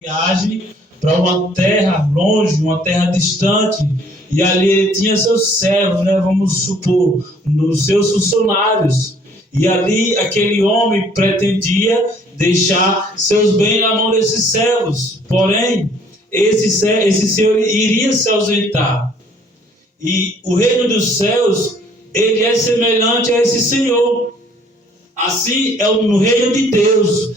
viagem para uma terra longe, uma terra distante, e ali ele tinha seus servos, né, vamos supor, nos seus funcionários, e ali aquele homem pretendia deixar seus bens na mão desses servos, porém, esse senhor iria se ausentar, e o reino dos céus, ele é semelhante a esse senhor. Assim é no reino de Deus.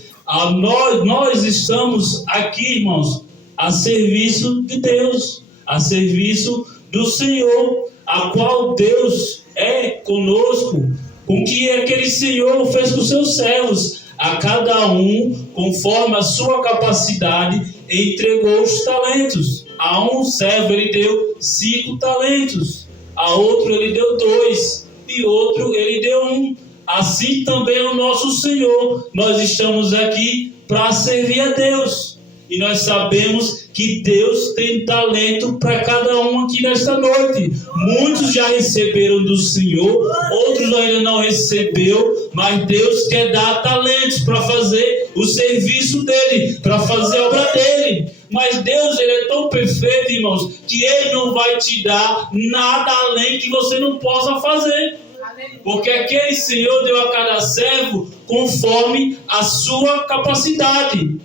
Nós estamos aqui, irmãos, a serviço de Deus, a serviço do Senhor, a qual Deus é conosco, com que aquele Senhor fez com seus servos, a cada um, conforme a sua capacidade, entregou os talentos. A um servo ele deu 5 talentos, a outro ele deu 2, e outro ele deu 1. Assim também é o nosso Senhor. Nós estamos aqui para servir a Deus. E nós sabemos que Deus tem talento para cada um aqui nesta noite. Muitos já receberam do Senhor, outros ainda não receberam, mas Deus quer dar talentos para fazer o serviço dele, para fazer a obra dele. Mas Deus, ele é tão perfeito, irmãos, que ele não vai te dar nada além que você não possa fazer. Porque aquele Senhor deu a cada servo conforme a sua capacidade.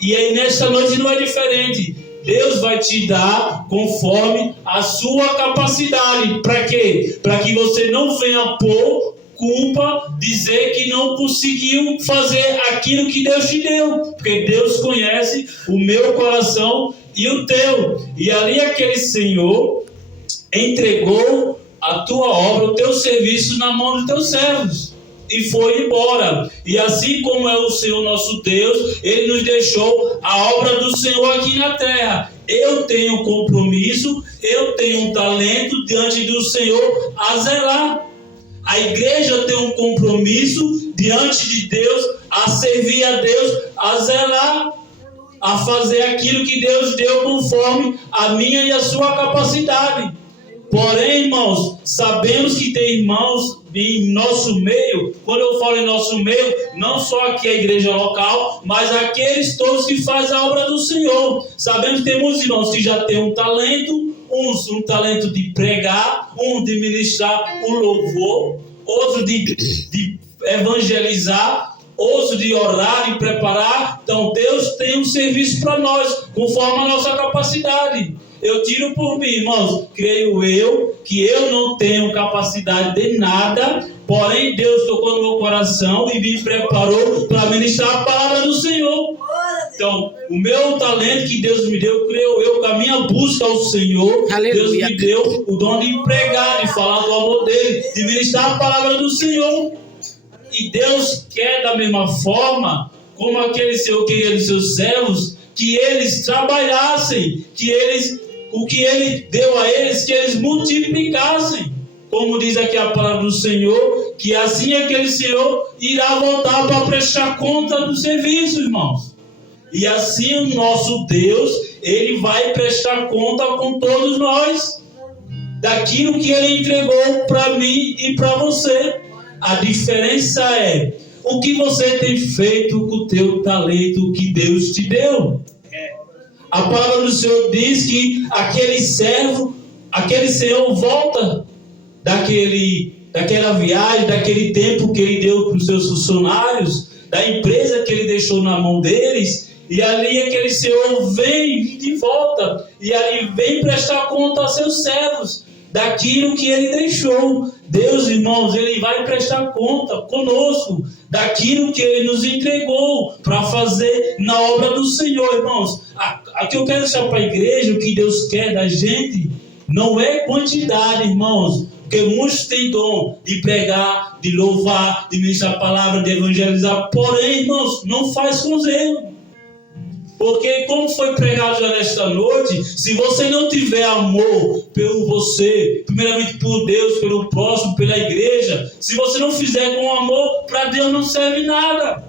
E aí nesta noite não é diferente. Deus vai te dar conforme a sua capacidade. Para quê? Para que você não venha por culpa, dizer que não conseguiu fazer aquilo que Deus te deu. Porque Deus conhece o meu coração e o teu. E ali aquele Senhor entregou a tua obra, o teu serviço na mão dos teus servos, e foi embora. E assim como é o Senhor nosso Deus, ele nos deixou a obra do Senhor aqui na terra. Eu tenho compromisso, eu tenho um talento diante do Senhor a zelar. A igreja tem um compromisso diante de Deus a servir a Deus, a zelar, a fazer aquilo que Deus deu conforme a minha e a sua capacidade. Porém, irmãos, sabemos que tem irmãos em nosso meio. Quando eu falo em nosso meio, não só aqui a igreja local, mas aqueles todos que fazem a obra do Senhor. Sabemos que temos irmãos que já têm um talento, uns um talento de pregar, um de ministrar o louvor, outro de evangelizar, outro de orar e preparar. Então Deus tem um serviço para nós, conforme a nossa capacidade. Eu tiro por mim, irmãos, creio eu, que eu não tenho capacidade de nada, porém Deus tocou no meu coração e me preparou para ministrar a palavra do Senhor. Então, o meu talento que Deus me deu, creio eu, com a minha busca ao Senhor, aleluia, Deus me deu o dom de pregar, de falar do amor dele, de ministrar a palavra do Senhor. E Deus quer da mesma forma, como aquele Senhor queria dos seus servos, que eles trabalhassem, o que ele deu a eles, que eles multiplicassem. Como diz aqui a palavra do Senhor, que assim aquele Senhor irá voltar para prestar conta do serviço, irmãos. E assim o nosso Deus, ele vai prestar conta com todos nós, daquilo que ele entregou para mim e para você. A diferença é o que você tem feito com o teu talento que Deus te deu. A palavra do Senhor diz que aquele Senhor volta daquela viagem, daquele tempo que ele deu para os seus funcionários, da empresa que ele deixou na mão deles, e ali aquele Senhor vem de volta, e ali vem prestar conta aos seus servos, daquilo que ele deixou. Deus, irmãos, ele vai prestar conta conosco daquilo que ele nos entregou para fazer na obra do Senhor, irmãos. Aqui eu quero deixar para a igreja, o que Deus quer da gente não é quantidade, irmãos, porque muitos têm dom de pregar, de louvar, de ministrar a palavra, de evangelizar, porém, irmãos, não faz com zelo. Porque como foi pregado já nesta noite, se você não tiver amor pelo você, primeiramente por Deus, pelo próximo, pela igreja, se você não fizer com amor, para Deus não serve nada.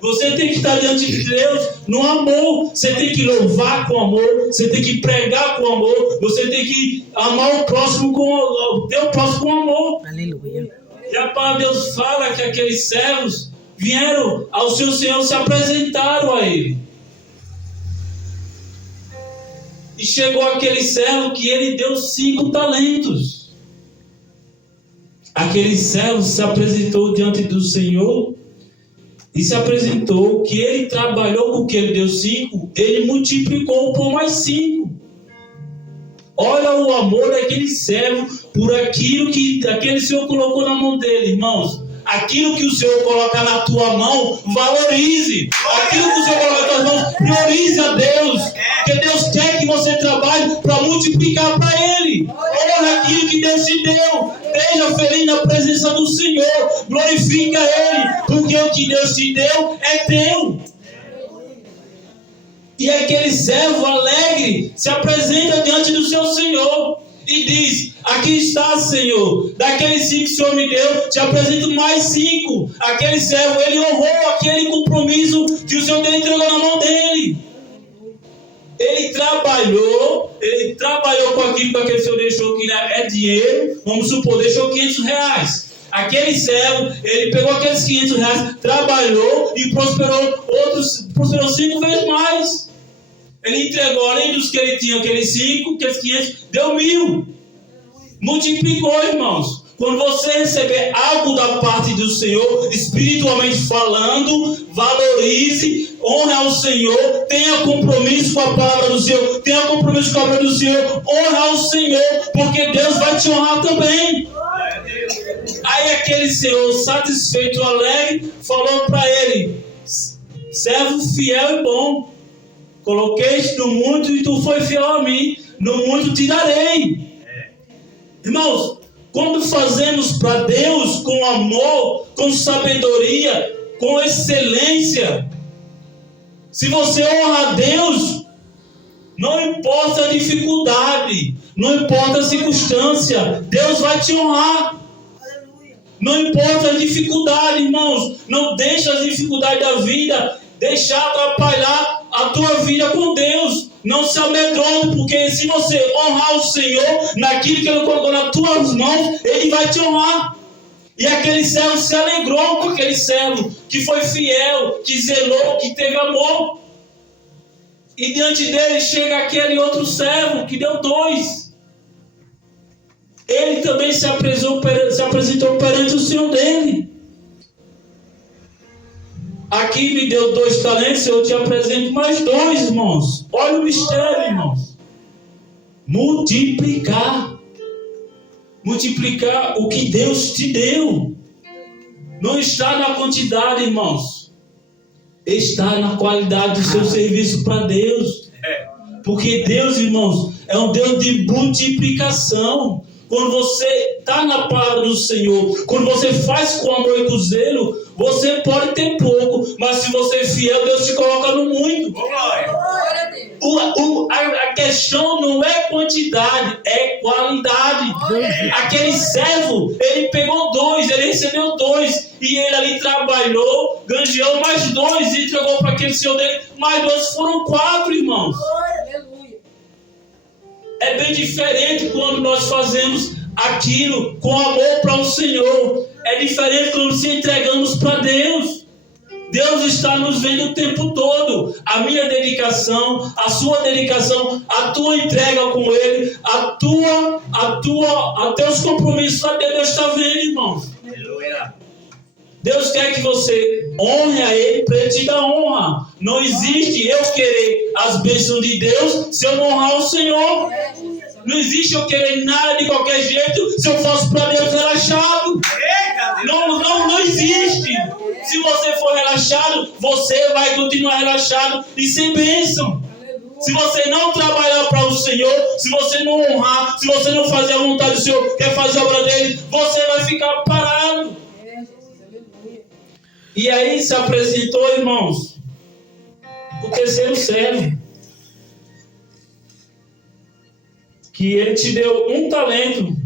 Você tem que estar diante de Deus no amor, você tem que louvar com amor, você tem que pregar com amor, você tem que amar o próximo o teu próximo com amor. Aleluia. E a palavra de Deus fala que aqueles servos vieram ao seu Senhor, se apresentaram a ele. E chegou aquele servo que ele deu 5 talentos. Aquele servo se apresentou diante do Senhor e se apresentou que ele trabalhou com o que ele deu 5, ele multiplicou por mais 5. Olha o amor daquele servo por aquilo que aquele Senhor colocou na mão dele, irmãos. Aquilo que o Senhor colocar na tua mão, valorize. Aquilo que o Senhor colocar nas tuas mãos, priorize a Deus. Porque Deus quer que você trabalhe para multiplicar para Ele. Olha aquilo que Deus te deu. Esteja feliz na presença do Senhor. Glorifica Ele. Porque o que Deus te deu é teu. E aquele servo alegre se apresenta diante do seu Senhor e diz: aqui está, Senhor, daqueles 5 que o Senhor me deu, te apresento mais 5. Aquele servo, ele honrou aquele compromisso que o Senhor dele entregou na mão dele. Ele trabalhou com aquilo que aquele Senhor deixou, que é dinheiro, vamos supor, deixou R$500. Aquele servo, ele pegou aqueles R$500, trabalhou e prosperou 5 vezes mais. Ele entregou, além dos que ele tinha, aqueles 5, aqueles 500, deu 1.000. Multiplicou, irmãos. Quando você receber algo da parte do Senhor, espiritualmente falando, valorize, honre ao Senhor, tenha compromisso com a palavra do Senhor, tenha compromisso com a palavra do Senhor, honre ao Senhor, porque Deus vai te honrar também. Aí aquele Senhor, satisfeito, alegre, falou para ele: servo fiel e bom, coloquei-te no muito e tu foi fiel a mim, no muito te darei. Irmãos, quando fazemos para Deus com amor, com sabedoria, com excelência, se você honra a Deus, não importa a dificuldade, não importa a circunstância, Deus vai te honrar. Não importa a dificuldade, irmãos, não deixe as dificuldades da vida deixar atrapalhar a tua vida com Deus. Não se amedronte, porque se você honrar o Senhor naquilo que Ele colocou nas tuas mãos, Ele vai te honrar. E aquele servo se alegrou com aquele servo que foi fiel, que zelou, que teve amor. E diante dele chega aquele outro servo que deu 2. Ele também se apresentou perante o Senhor dele. Aqui me deu 2 talentos, eu te apresento mais 2, irmãos. Olha o mistério, irmãos. Multiplicar. Multiplicar o que Deus te deu. Não está na quantidade, irmãos. Está na qualidade do seu serviço para Deus. Porque Deus, irmãos, é um Deus de multiplicação. Quando você está na palavra do Senhor, quando você faz com amor e com zelo, você pode ter pouco, mas se você é fiel, Deus te coloca no muito. A questão não é quantidade, é qualidade. Aquele servo, ele pegou 2, ele recebeu 2, e ele ali trabalhou, ganhou mais 2 e entregou para aquele senhor dele, mais 2, foram 4, irmãos. É bem diferente quando nós fazemos aquilo com amor para o Senhor. É diferente quando se entregamos para Deus. Deus está nos vendo o tempo todo. A minha dedicação, a sua dedicação, a tua entrega com Ele, até os compromissos a Deus está vendo, irmão. Deus quer que você honre a Ele para Ele te dar honra. Não existe eu querer as bênçãos de Deus se eu não honrar o Senhor. Não existe eu querer nada de qualquer jeito se eu faço para Deus relaxado. Não existe. Se você for relaxado, você vai continuar relaxado e sem bênção. Se você não trabalhar para o Senhor, se você não honrar, se você não fazer a vontade do Senhor, quer fazer a obra dele, você vai ficar parado. E aí se apresentou, irmãos, o terceiro servo, que ele te deu 1 talento.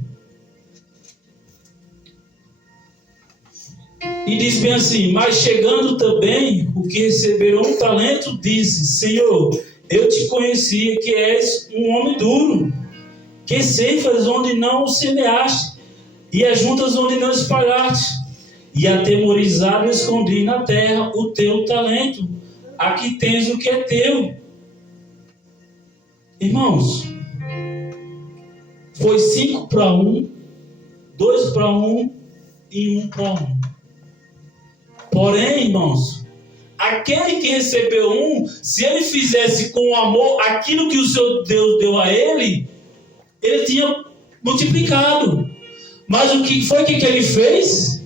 E diz bem assim: mas chegando também o que receberam 1 talento, disse: Senhor, eu te conhecia que és um homem duro, que ceifas onde não semeaste, e ajuntas onde não espalhaste. E atemorizado escondi na terra o teu talento. Aqui tens o que é teu. Irmãos, foi 5 para 1, 2 para 1 e 1 para 1. Porém, irmãos, aquele que recebeu 1, se ele fizesse com amor aquilo que o seu Deus deu a ele, ele tinha multiplicado. Mas o que foi que ele fez?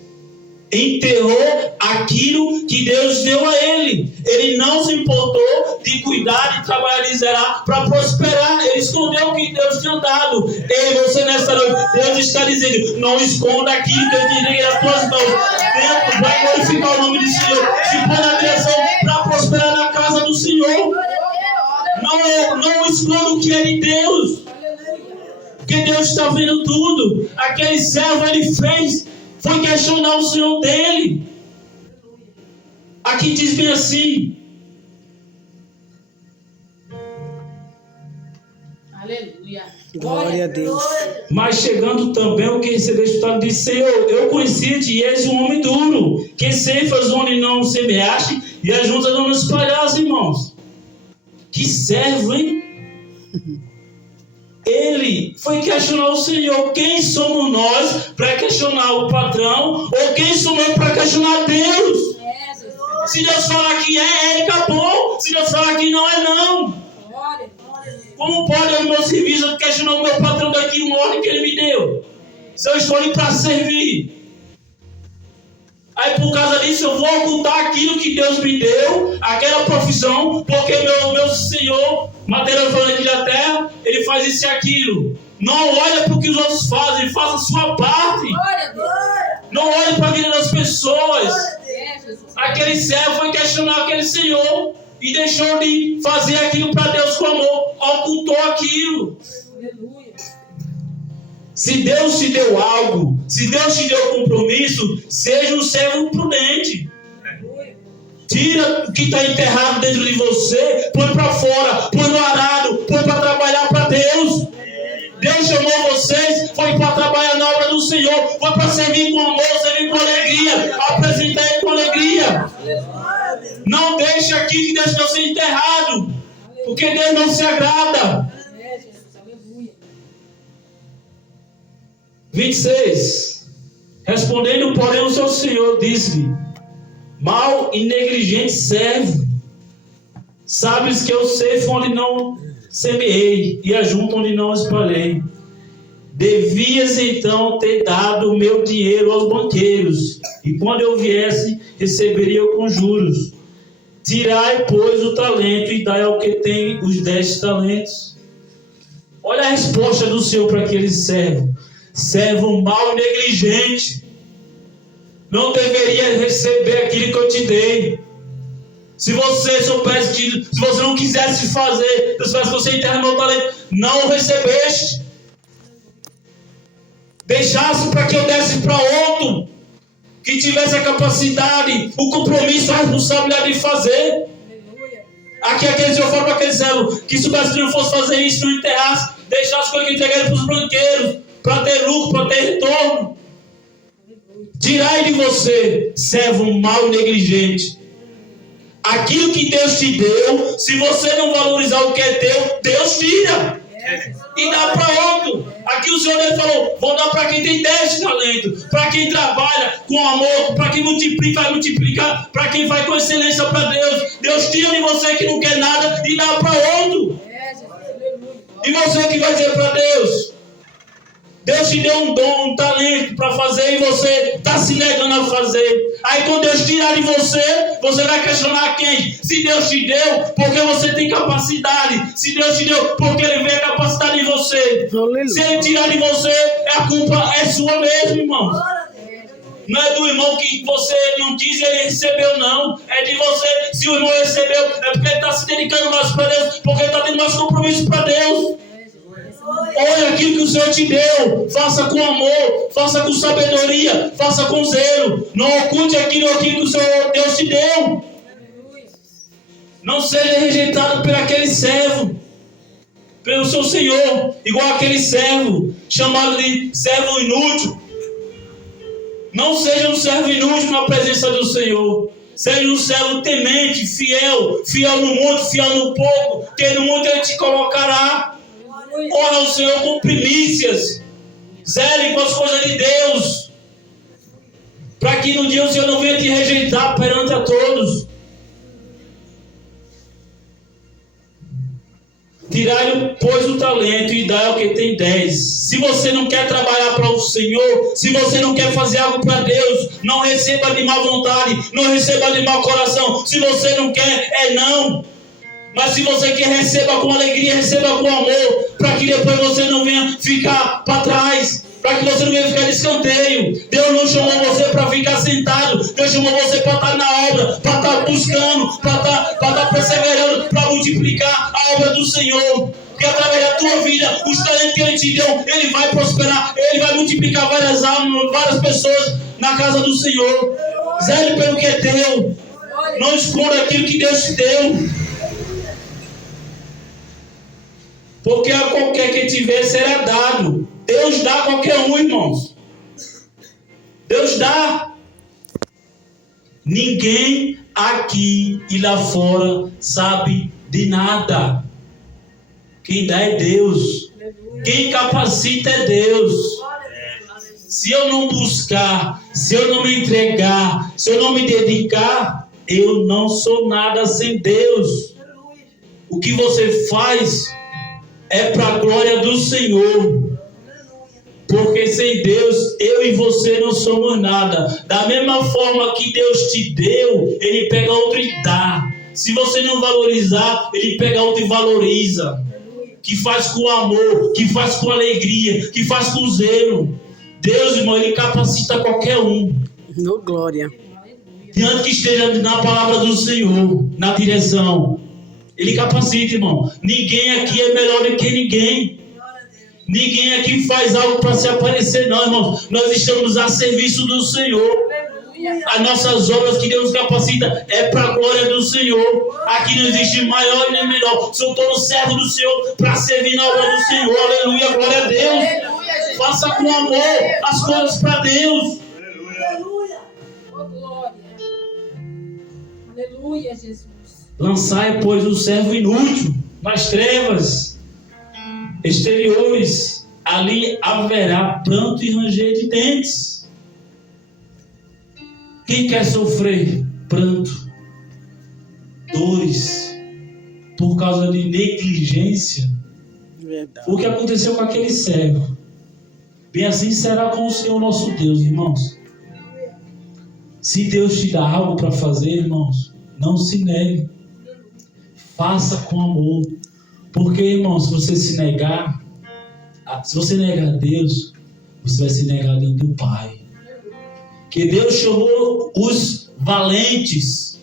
Enterrou aquilo que Deus deu a ele. Ele não se importou de cuidar, de trabalhar, de zerar para prosperar. Ele escondeu o que Deus tinha dado. Ei, você nessa noite, Deus está dizendo: não esconda aquilo que eu te dei nas tuas mãos. Deus vai glorificar o nome do Senhor. Se põe na direção para prosperar na casa do Senhor. Não esconda o que é de Deus, porque Deus está vendo tudo. Aquele servo, ele fez, foi questionar o Senhor dele. Aqui diz bem assim: aleluia, glória a Deus. Mas chegando também o que recebeste, disse: Senhor, eu conheci-te e és um homem duro, que ceifas onde não semeaste e ajuntas onde não espalhaste. Irmãos, que servo, hein? Ele foi questionar o Senhor. Quem somos nós para questionar o patrão? Ou quem somos nós para questionar Deus? Se Deus falar que é, acabou. Se Deus falar que não, é não. Como pode o meu serviço questionar o meu patrão daqui uma ordem que ele me deu? Se eu estou ali para servir. Aí por causa disso eu vou ocultar aquilo que Deus me deu, aquela profissão, porque meu Senhor, material falante da terra, ele faz isso e aquilo. Não olha para o que os outros fazem, faça a sua parte. Não olhe para a vida das pessoas. Aquele servo foi questionar aquele Senhor e deixou de fazer aquilo para Deus com amor, ocultou aquilo. Se Deus te deu algo, se Deus te deu compromisso, seja um servo prudente. Tira o que está enterrado dentro de você, põe para fora, põe no arado, põe para trabalhar para Deus. Deus chamou vocês, foi para trabalhar na obra do Senhor, foi para servir com amor, servir com alegria, apresentar Ele com alegria. Não deixe aqui que Deus não seja enterrado, porque Deus não se agrada. 26. Respondendo, porém, o seu Senhor disse-lhe: mal e negligente servo, sabes que eu ceifo onde não semeei e ajunto onde não espalhei. Devias então ter dado o meu dinheiro aos banqueiros, e quando eu viesse, receberia com juros. Tirai, pois, o talento e dai ao que tem os 10 talentos. Olha a resposta do Senhor para aquele servo. Servo mau e negligente, não deveria receber aquilo que eu te dei. Se você soubesse que, se você não quisesse fazer, se você enterrar meu talento, não o recebeste. Deixasse para que eu desse para outro que tivesse a capacidade, o compromisso, a responsabilidade de fazer. Aqui aquele Senhor fala para aquele servo que soubesse que não fosse fazer isso, não enterrasse, deixasse coisa que entregasse para os banqueiros, para ter lucro, para ter retorno. Tirai de você, servo mau e negligente. Aquilo que Deus te deu, se você não valorizar o que é teu, Deus tira e dá para outro. Aqui o Senhor dele falou: vou dar para quem tem 10 talentos, para quem trabalha com amor, para quem multiplica, vai multiplicar, para quem vai com excelência para Deus. Deus tira de você que não quer nada e dá para outro. E você que vai dizer para Deus: Deus te deu um dom, um talento para fazer e você está se negando a fazer. Aí quando Deus tirar de você, você vai questionar quem? Se Deus te deu, porque você tem capacidade. Se Deus te deu, porque Ele vê a capacidade em você. Se Ele tirar de você, a culpa é sua mesmo, irmão. Não é do irmão que você não quis e ele recebeu, não. É de você. Se o irmão recebeu, é porque ele está se dedicando mais para Deus, porque ele está tendo mais compromisso para Deus. Olha aquilo que o Senhor te deu, faça com amor, faça com sabedoria, faça com zelo. Não oculte aquilo que o Senhor Deus te deu. Não seja rejeitado por aquele servo, pelo seu Senhor, igual aquele servo chamado de servo inútil. Não seja um servo inútil na presença do Senhor. Seja um servo temente, fiel no muito, fiel no pouco, que no muito Ele te colocará. Corra ao Senhor com primícias. Zele com as coisas de Deus. Para que no dia o Senhor não venha te rejeitar perante a todos. Tirai-lhe, pois, o talento e dai ao que tem 10. Se você não quer trabalhar para o Senhor, se você não quer fazer algo para Deus, não receba de má vontade, não receba de mau coração. Se você não quer, é não. Mas se você quer, receba com alegria, receba com amor, para que depois você não venha ficar para trás, para que você não venha ficar de escanteio. Deus não chamou você para ficar sentado, Deus chamou você para estar na obra, para estar buscando, para estar perseverando, para multiplicar a obra do Senhor. Porque através da tua vida, os talentos que Ele te deu, Ele vai prosperar, Ele vai multiplicar várias almas, várias pessoas na casa do Senhor. Zele pelo que é teu, não esconda aquilo que Deus te deu. Porque a qualquer que tiver será dado. Deus dá a qualquer um, irmãos. Deus dá. Ninguém aqui e lá fora sabe de nada. Quem dá é Deus. Quem capacita é Deus. Se eu não buscar, se eu não me entregar, se eu não me dedicar, eu não sou nada sem Deus. O que você faz é para a glória do Senhor. Porque sem Deus, eu e você não somos nada. Da mesma forma que Deus te deu, Ele pega outro e dá. Se você não valorizar, Ele pega outro e valoriza. Que faz com amor, que faz com alegria, que faz com zelo. Deus, irmão, Ele capacita qualquer um. No glória. Diante que esteja na palavra do Senhor, na direção. Ele capacita, irmão. Ninguém aqui é melhor do que ninguém. Ninguém aqui faz algo para se aparecer, não, irmão. Nós estamos a serviço do Senhor. As nossas obras que Deus nos capacita é para a glória do Senhor. Aqui não existe maior nem menor. Sou todo servo do Senhor para servir na obra do Senhor. Aleluia, glória a Deus. Faça com amor as coisas para Deus. Aleluia. Oh, glória. Aleluia, Jesus. Lançai, pois, o servo inútil nas trevas exteriores. Ali haverá pranto e ranger de dentes. Quem quer sofrer pranto, dores, por causa de negligência? Verdade. O que aconteceu com aquele servo, bem assim será com o Senhor nosso Deus, irmãos. Se Deus te dá algo para fazer, irmãos, não se negue. Faça com amor. Porque, irmão, se você se negar, se você negar a Deus, você vai se negar diante do Pai. Que Deus chamou os valentes.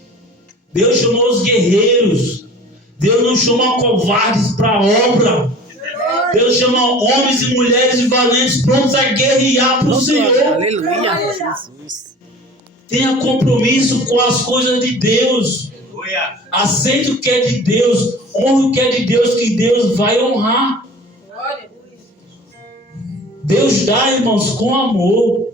Deus chamou os guerreiros. Deus não chamou covardes para a obra. Deus chama homens e mulheres valentes prontos a guerrear para o Senhor. Aleluia, Jesus. Tenha compromisso com as coisas de Deus. Aceite o que é de Deus, honre o que é de Deus, que Deus vai honrar. Deus dá, irmãos, com amor.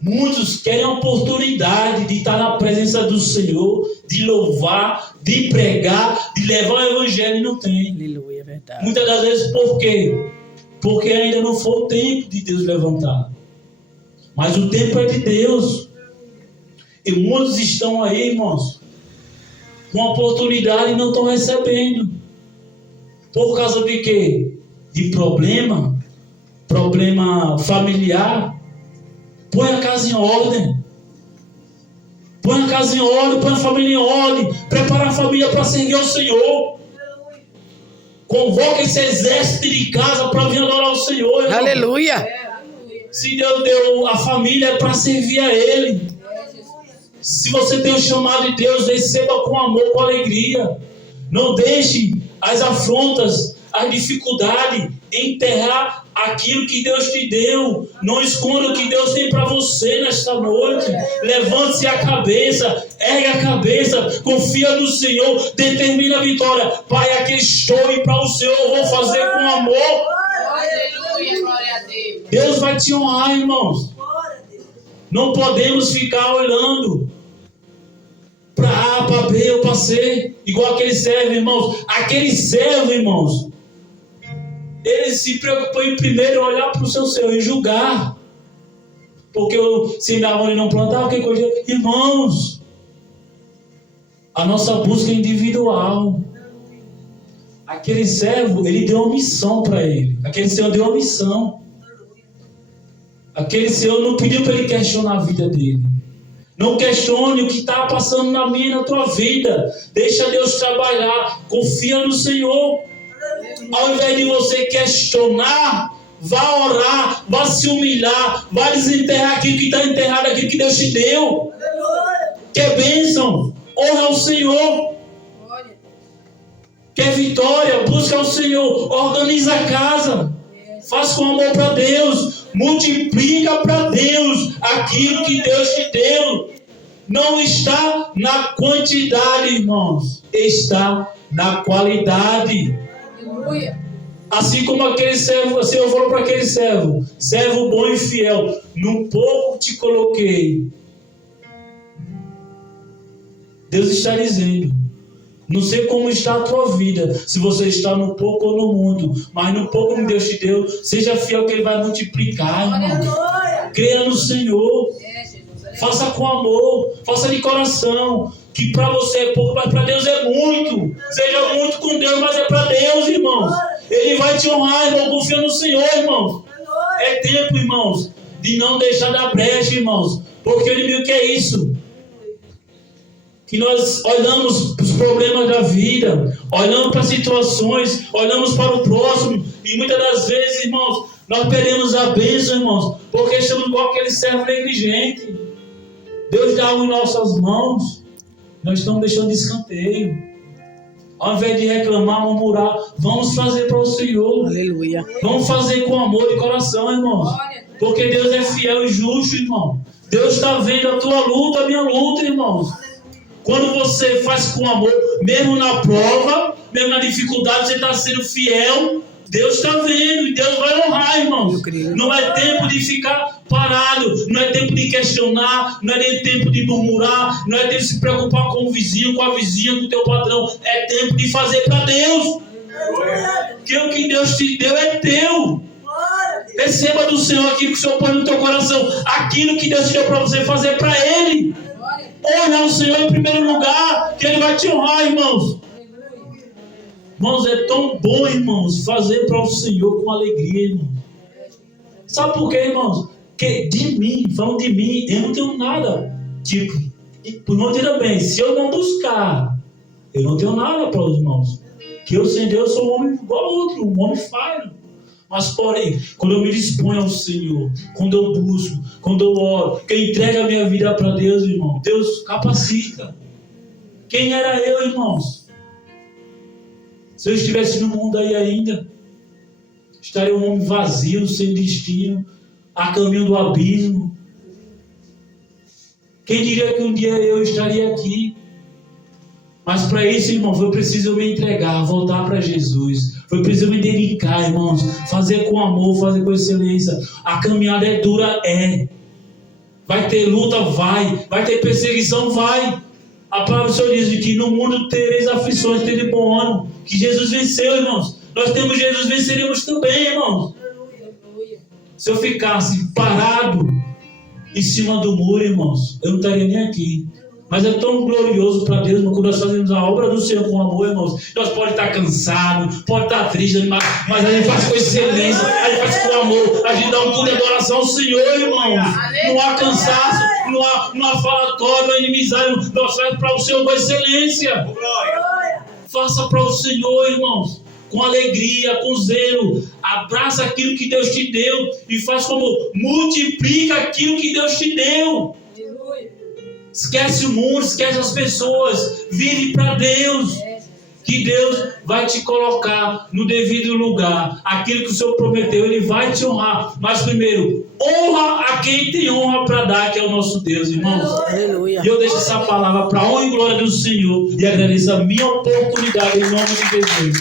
Muitos querem a oportunidade de estar na presença do Senhor, de louvar, de pregar, de levar o evangelho e não tem. Aleluia, verdade. Muitas das vezes por quê? Porque ainda não foi o tempo de Deus levantar. Mas o tempo é de Deus. E muitos estão aí, irmãos, com oportunidade e não estão recebendo. Por causa de quê? De problema familiar. Põe a casa em ordem. Põe a casa em ordem, põe a família em ordem. Prepara a família para servir ao Senhor. Convoca esse exército de casa para vir adorar o Senhor. Irmão. Aleluia. Se Deus deu a família é para servir a Ele. Se você tem o chamado de Deus, receba com amor, com alegria. Não deixe as afrontas, as dificuldades enterrar aquilo que Deus te deu. Não esconda o que Deus tem para você nesta noite. Levante-se a cabeça, ergue a cabeça, confia no Senhor, determina a vitória. Pai, aqui estou e para o Senhor eu vou fazer com amor. Aleluia, glória a Deus. Deus vai te honrar, irmãos. Não podemos ficar olhando para A, para B ou para C, igual aquele servo, irmãos. Aquele servo, irmãos, ele se preocupou em primeiro olhar para o seu Senhor e julgar. Porque se minha mãe não plantar, o que coisa? Irmãos, a nossa busca é individual. Aquele servo, ele deu uma missão para ele. Aquele Senhor deu uma missão. Aquele Senhor não pediu para ele questionar a vida dele. Não questione o que está passando na minha e na tua vida. Deixa Deus trabalhar. Confia no Senhor. Ao invés de você questionar, vá orar, vá se humilhar, vá desenterrar aquilo que está enterrado, aquilo que Deus te deu. Quer bênção? Honra ao Senhor. Quer vitória? Busca ao Senhor. Organiza a casa. Faz com amor para Deus. Multiplica para Deus aquilo que Deus te deu. Não está na quantidade, irmãos. Está na qualidade. Assim como aquele servo, o Senhor falou para aquele servo: servo bom e fiel, no pouco te coloquei. Deus está dizendo: não sei como está a tua vida, se você está no pouco ou no muito, mas no pouco que Deus te deu, seja fiel que Ele vai multiplicar, irmão. Creia no Senhor. Faça com amor, faça de coração. Que para você é pouco, mas para Deus é muito. Seja muito com Deus, mas é para Deus, irmãos. Ele vai te honrar, irmão. Confia no Senhor, irmãos. É tempo, irmãos, de não deixar da brecha, irmãos. Porque o inimigo quer isso. Que nós olhamos para os problemas da vida, olhamos para as situações, olhamos para o próximo, e muitas das vezes, irmãos, nós perdemos a bênção, irmãos, porque estamos igual aquele servo negligente. Deus dá algo em nossas mãos, nós estamos deixando de escanteio. Ao invés de reclamar, murmurar, vamos fazer para o Senhor. Aleluia. Vamos fazer com amor de coração, irmãos. Porque Deus é fiel e justo, irmão. Deus está vendo a tua luta, a minha luta, irmãos. Quando você faz com amor, mesmo na prova, mesmo na dificuldade, você está sendo fiel. Deus está vendo e Deus vai honrar, irmãos. Não é tempo de ficar parado, não é tempo de questionar, não é tempo de murmurar, não é tempo de se preocupar com o vizinho, com a vizinha, com o teu patrão. É tempo de fazer para Deus. Porque o que Deus te deu é teu. Receba do Senhor aquilo que o Senhor põe no teu coração. Aquilo que Deus te deu para você fazer para Ele. Honra o Senhor em primeiro lugar, que Ele vai te honrar, irmãos. Irmãos, é tão bom, irmãos, fazer para o Senhor com alegria, irmãos. Sabe por quê, irmãos? Porque de mim, falando de mim, eu não tenho nada. Tipo, não entenda bem, se eu não buscar, eu não tenho nada para os irmãos. Que eu sem Deus sou um homem igual a outro, um homem falho. Mas porém, quando eu me disponho ao Senhor, quando eu busco, quando eu oro, que eu entrego a minha vida para Deus, irmão, Deus capacita. Quem era eu, irmãos? Se eu estivesse no mundo aí ainda, estaria um homem vazio, sem destino, a caminho do abismo. Quem diria que um dia eu estaria aqui? Mas para isso, irmão, foi preciso eu me entregar, voltar para Jesus. Foi preciso me dedicar, irmãos. Fazer com amor, fazer com excelência. A caminhada é dura, é. Vai ter luta, vai. Vai ter perseguição, vai. A palavra do Senhor diz que no mundo tereis aflições, tende bom ânimo. Que Jesus venceu, irmãos. Nós temos Jesus, venceremos também, irmãos. Se eu ficasse parado em cima do muro, irmãos, eu não estaria nem aqui. Mas é tão glorioso para Deus, irmão, quando nós fazemos a obra do Senhor com amor, irmãos. Nós pode estar cansado, pode estar triste, mas a gente faz com excelência, a gente faz com amor, a gente dá um culto de adoração ao Senhor, irmãos. Não há cansaço, não há falatório, não há inimizade, nós fazemos para o Senhor com excelência. Faça para o Senhor, irmãos, com alegria, com zelo. Abraça aquilo que Deus te deu e faz como multiplica aquilo que Deus te deu. Esquece o mundo, esquece as pessoas. Vive para Deus. Que Deus vai te colocar no devido lugar. Aquilo que o Senhor prometeu, Ele vai te honrar. Mas primeiro, honra a quem tem honra para dar, que é o nosso Deus, irmãos. Aleluia. E eu deixo essa palavra para a honra e glória do Senhor. E agradeço a minha oportunidade em nome de Jesus.